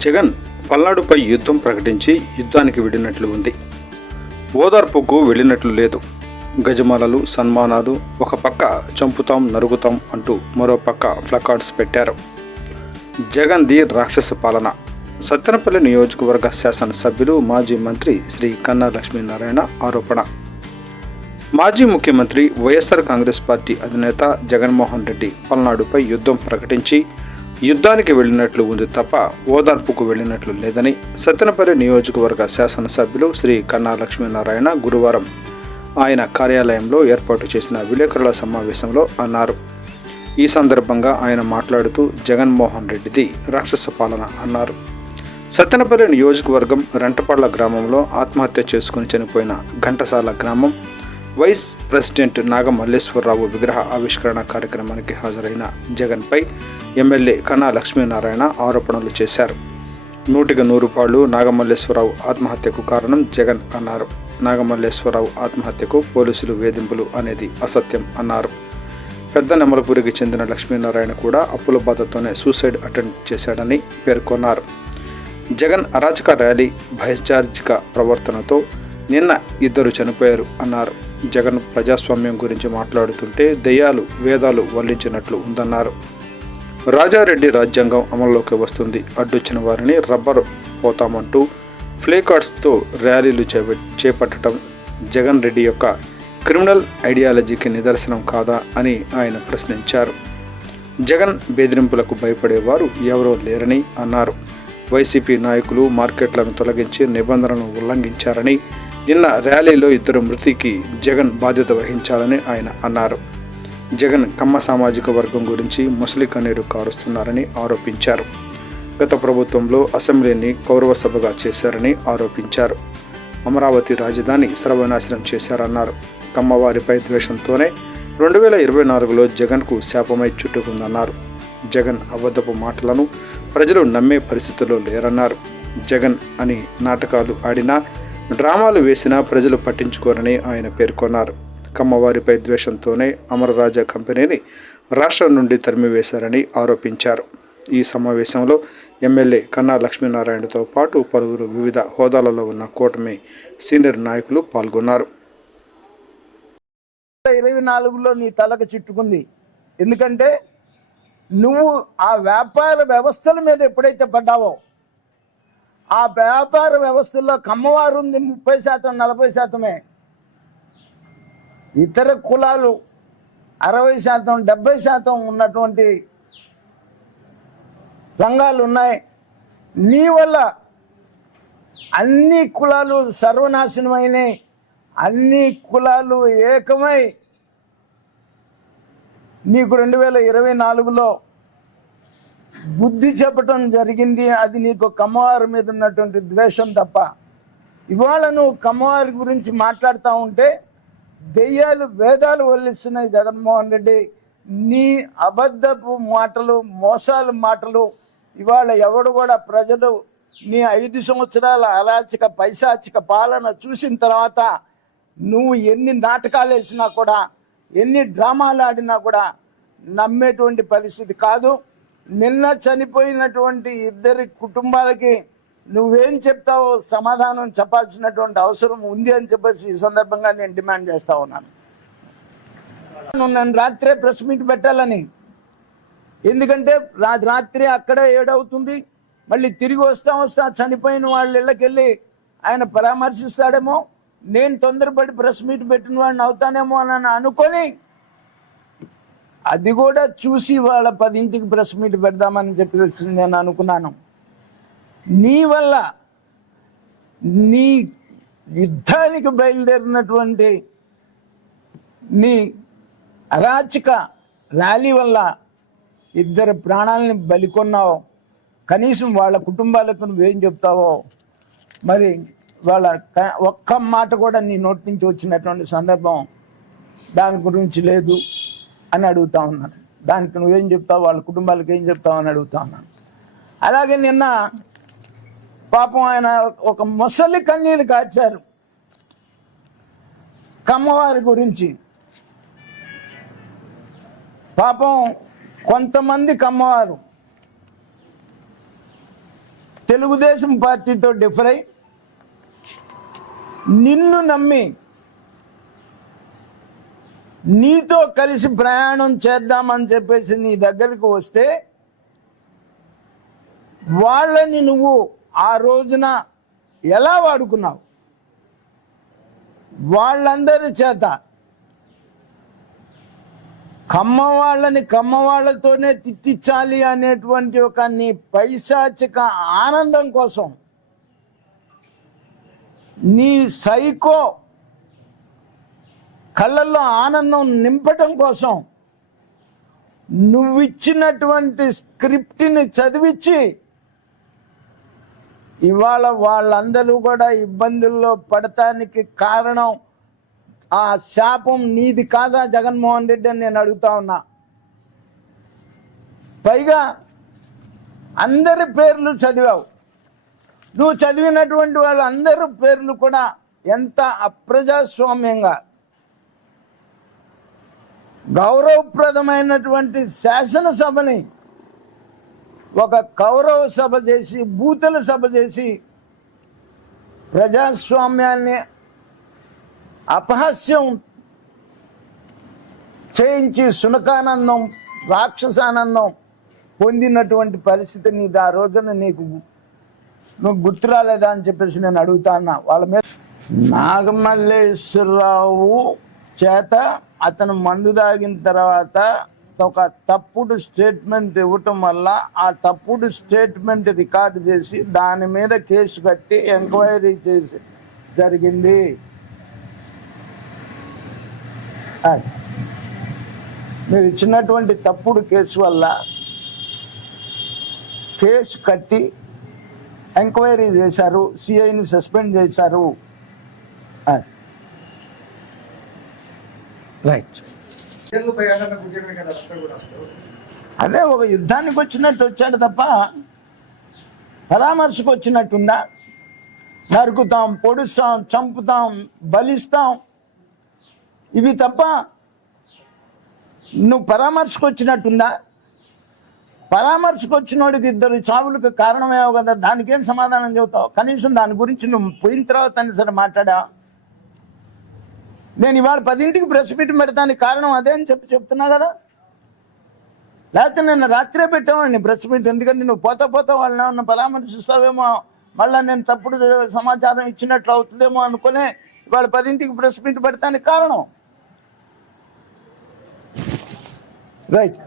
జగన్ పల్నాడుపై యుద్ధం ప్రకటించి యుద్ధానికి విడినట్లు ఉంది. ఓదార్పుకు వెళ్ళినట్లు లేదు. గజమాలలు సన్మానాలు ఒక పక్క చంపుతాం నరుగుతాం అంటూ మరో పక్క ఫ్లకార్డ్స్ పెట్టారు. జగన్ది రాక్షస పాలన. సత్తెనపల్లి నియోజకవర్గ శాసనసభ్యులు మాజీ మంత్రి శ్రీ కన్నా లక్ష్మీనారాయణ ఆరోపణ. మాజీ ముఖ్యమంత్రి వైఎస్ఆర్ కాంగ్రెస్ పార్టీ అధినేత జగన్మోహన్ రెడ్డి పల్నాడుపై యుద్ధం ప్రకటించి యుద్ధానికి వెళ్ళినట్లు ఉంది తప్ప ఓదార్పుకు వెళ్ళినట్లు లేదని సత్తెనపల్లి నియోజకవర్గ శాసనసభ్యులు శ్రీ కన్నా లక్ష్మీనారాయణ గురువారం ఆయన కార్యాలయంలో ఏర్పాటు చేసిన విలేకరుల సమావేశంలో అన్నారు. ఈ సందర్భంగా ఆయన మాట్లాడుతూ జగన్మోహన్ రెడ్డిది రాక్షస పాలన అన్నారు. సత్తెనపల్లి నియోజకవర్గం రెంటపాళ్ళ గ్రామంలో ఆత్మహత్య చేసుకుని చనిపోయిన ఘంటసాల గ్రామం వైస్ ప్రెసిడెంట్ నాగమల్లేశ్వరరావు విగ్రహ ఆవిష్కరణ కార్యక్రమానికి హాజరైన జగన్పై ఎమ్మెల్యే కన్నా లక్ష్మీనారాయణ ఆరోపణలు చేశారు. నూటికి నూరు పాళ్ళు నాగమల్లేశ్వరరావు ఆత్మహత్యకు కారణం జగన్ అన్నారు. నాగమల్లేశ్వరరావు ఆత్మహత్యకు పోలీసులు వేధింపులు అనేది అసత్యం అన్నారు. పెద్ద నెమలపూరికి చెందిన లక్ష్మీనారాయణ కూడా అప్పుల బాధతోనే సూసైడ్ అటెంప్ట్ చేశాడని పేర్కొన్నారు. జగన్ అరాచక ర్యాలీ బహిష్కార్జిక ప్రవర్తనతో నిన్న ఇద్దరు చనిపోయారు అన్నారు. జగన్ ప్రజాస్వామ్యం గురించి మాట్లాడుతుంటే దెయ్యాలు వేదాలు వల్లించినట్లు ఉందన్నారు. రాజారెడ్డి రాజ్యాంగం అమల్లోకి వస్తుంది. అడ్డొచ్చిన వారిని రబ్బర్ పోతామంటూ ఫ్లేకార్డ్స్తో ర్యాలీలు చేప చేపట్టడం జగన్ రెడ్డి యొక్క క్రిమినల్ ఐడియాలజీకి నిదర్శనం కాదా అని ఆయన ప్రశ్నించారు. జగన్ బెదిరింపులకు భయపడేవారు ఎవరో లేరని అన్నారు. వైసీపీ నాయకులు మార్కెట్లను తొలగించి నిబంధనలను ఉల్లంఘించారని నిన్న ర్యాలీలో ఇద్దరు మృతికి జగన్ బాధ్యత వహించాలని ఆయన అన్నారు. జగన్ కమ్మ సామాజిక వర్గం గురించి ముసలి కన్నీరు కారుస్తున్నారని ఆరోపించారు. గత ప్రభుత్వంలో అసెంబ్లీని కౌరవ సభగా చేశారని ఆరోపించారు. అమరావతి రాజధాని సర్వనాశనం చేశారన్నారు. కమ్మవారిపై ద్వేషంతోనే రెండు వేల ఇరవై నాలుగులో జగన్కు శాపమై చుట్టుకుందన్నారు. జగన్ అబద్ధపు మాటలను ప్రజలు నమ్మే పరిస్థితుల్లో లేరన్నారు. జగన్ అని నాటకాలు ఆడినా డ్రామాలు వేసినా ప్రజలు పట్టించుకోరని ఆయన పేర్కొన్నారు. కమ్మవారిపై ద్వేషంతోనే అమరరాజా కంపెనీని రాష్ట్రం నుండి తరిమివేశారని ఆరోపించారు. ఈ సమావేశంలో ఎమ్మెల్యే కన్నా లక్ష్మీనారాయణతో పాటు పలువురు వివిధ హోదాలలో ఉన్న కూటమి సీనియర్ నాయకులు పాల్గొన్నారు. ఇరవై నాలుగులో నీ తలకు చుట్టుకుంది. ఎందుకంటే నువ్వు ఆ వ్యాపార వ్యవస్థల మీద ఎప్పుడైతే పడ్డావో ఆ వ్యాపార వ్యవస్థల్లో కమ్మవారు ఉంది ముప్పై శాతం నలభై శాతమే. ఇతర కులాలు అరవై శాతం డెబ్బై శాతం ఉన్నటువంటి రంగాలు ఉన్నాయి నీ వల్ల అన్ని కులాలు సర్వనాశనమైనవి అన్ని కులాలు ఏకమై నీకు రెండు వేల ఇరవై నాలుగులో బుద్ధి చెప్పటం జరిగింది. అది నీకు కమ్మవారి మీద ఉన్నటువంటి ద్వేషం తప్ప. ఇవాళ నువ్వు కమ్మవారి గురించి మాట్లాడుతూ ఉంటే దెయ్యాలు వేదాలు వల్లిస్తున్నాయి జగన్మోహన్ రెడ్డి. నీ అబద్ధపు మాటలు మోసాల మాటలు ఇవాళ ఎవడు కూడా ప్రజలు నీ ఐదు సంవత్సరాల అరాచక పైశాచిక పాలన చూసిన తర్వాత నువ్వు ఎన్ని నాటకాలు వేసినా కూడా ఎన్ని డ్రామాలు ఆడినా కూడా నమ్మేటువంటి పరిస్థితి కాదు. నిన్న చనిపోయినటువంటి ఇద్దరి కుటుంబాలకి నువ్వేం చెప్తావో సమాధానం చెప్పాల్సినటువంటి అవసరం ఉంది అని చెప్పేసి ఈ సందర్భంగా నేను డిమాండ్ చేస్తా ఉన్నాను. నన్ను రాత్రే ప్రెస్ మీట్ పెట్టాలని. ఎందుకంటే రా రాత్రి అక్కడే ఏడవుతుంది. మళ్ళీ తిరిగి వస్తా వస్తా చనిపోయిన వాళ్ళ ఇళ్ళకెళ్ళి ఆయన పరామర్శిస్తాడేమో. నేను తొందరపడి ప్రెస్ మీట్ పెట్టిన వాడిని అవుతానేమో అని అనుకొని అది కూడా చూసి వాళ్ళ పదింటికి ప్రెస్ మీట్ పెడదామని చెప్పి నేను అనుకున్నాను. నీ వల్ల నీ యుద్ధానికి బయలుదేరినటువంటి నీ అరాచక ర్యాలీ వల్ల ఇద్దరు ప్రాణాలని బలికొన్నావు కనీసం వాళ్ళ కుటుంబాలకు నువ్వేం చెప్తావో. మరి వాళ్ళ ఒక్క మాట కూడా నీ నోటి నుంచి వచ్చినటువంటి సందర్భం దాని గురించి లేదు. అని అడుగుతా ఉన్నాను. దానికి నువ్వేం చెప్తావు? వాళ్ళ కుటుంబాలకు ఏం చెప్తావు అని అడుగుతా ఉన్నాను. అలాగే నిన్న పాపం ఆయన ఒక ముసలి కన్నీలు కాచారు. కమ్మవారి గురించి. పాపం కొంతమంది కమ్మవారు. తెలుగుదేశం పార్టీతో డిఫర్ అయి నిన్ను నమ్మి నీతో కలిసి ప్రయాణం చేద్దామని చెప్పేసి నీ దగ్గరికి వస్తే వాళ్ళని నువ్వు ఆ రోజున ఎలా వాడుకున్నావు? వాళ్ళందరి చేత. కమ్మ వాళ్ళని కమ్మ వాళ్ళతోనే తిట్టించాలి అనేటువంటి ఒక నీ పైశాచిక ఆనందం కోసం నీ సైకో కళ్ళల్లో ఆనందం నింపటం కోసం నువ్విచ్చినటువంటి స్క్రిప్ట్ని చదివించి ఇవాళ వాళ్ళందరూ కూడా ఇబ్బందుల్లో పడటానికి కారణం ఆ శాపం నీది కాదా జగన్మోహన్ రెడ్డి అని నేను అడుగుతా ఉన్నా. పైగా అందరి పేర్లు చదివావు. నువ్వు చదివినటువంటి వాళ్ళందరి పేర్లు కూడా ఎంత అప్రజాస్వామ్యంగా గౌరవప్రదమైనటువంటి శాసనసభని ఒక కౌరవ సభ చేసి బూతుల సభ చేసి ప్రజాస్వామ్యాన్ని అపహాస్యం చేయించి సునకానందం రాక్షసానందం పొందినటువంటి పరిస్థితి నీకు ఆ రోజున నీకు నువ్వు గుర్తు రాలేదా అని చెప్పేసి నేను అడుగుతా వాళ్ళ మీద నాగమల్లేశ్వరరావు చేత అతను మందు తాగిన తర్వాత ఒక తప్పుడు స్టేట్మెంట్ ఇవ్వటం వల్ల ఆ తప్పుడు స్టేట్మెంట్ రికార్డు చేసి దాని మీద కేసు కట్టి ఎంక్వైరీ చేసి జరిగింది మీరు ఇచ్చినటువంటి తప్పుడు కేసు వల్ల కేసు కట్టి ఎంక్వైరీ చేశారు సిఐని సస్పెండ్ చేశారు అది. రైట్ అదే ఒక యుద్ధానికి వచ్చినట్టు వచ్చాడు తప్ప పరామర్శకు వచ్చినట్టుందా? నరుకుతాం పొడుస్తాం చంపుతాం బలిస్తాం. ఇవి తప్ప నువ్వు పరామర్శకు వచ్చినట్టుందా? పరామర్శకు వచ్చినోడికి ఇద్దరు చావులకు కారణమేమో కదా దానికేం సమాధానం చెబుతావు? కనీసం దాని గురించి నువ్వు పోయిన తర్వాత అని సరే మాట్లాడా నేను ఇవాళ పదింటికి ప్రెస్ మీట్ పెడతానికి కారణం అదే అని చెప్పి చెప్తున్నా కదా. లేకపోతే నిన్న రాత్రే పెట్టామండి ప్రెస్ మీట్ ఎందుకంటే నువ్వు పోతా పోతా వాళ్ళని ఏమన్నా పరామర్శిస్తావేమో మళ్ళీ నేను తప్పుడు సమాచారం ఇచ్చినట్లు అవుతుందేమో అనుకునే ఇవాళ పదింటికి ప్రెస్ మీట్ పెడతానికి కారణం. రైట్